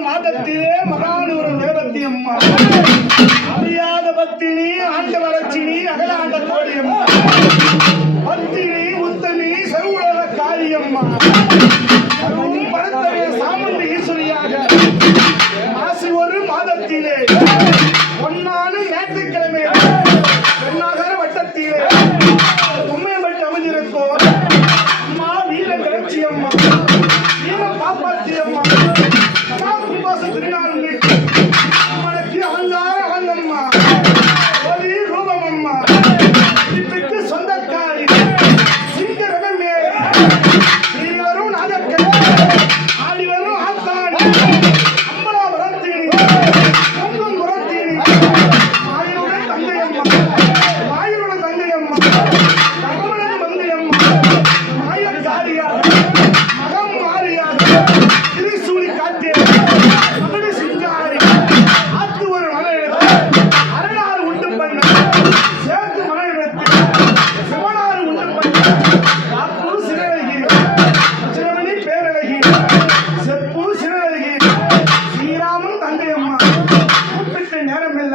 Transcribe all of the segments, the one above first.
மாதத்திலே மகானூரம் தேவத்தி அம்மா. அபியாத பத்தினி ஆண்டவரட்சினி அகலாண்ட கோடியம்மா பத்தினி உத்தமி சர்வுலக காரியம்மா మెల్ల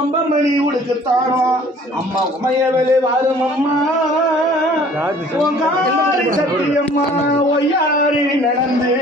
வம்பமணி உடுக்குத்தானோ? அம்மா உமையவளே வாரும் அம்மா. சத்தியம்மா ஒய்யாரி நடந்து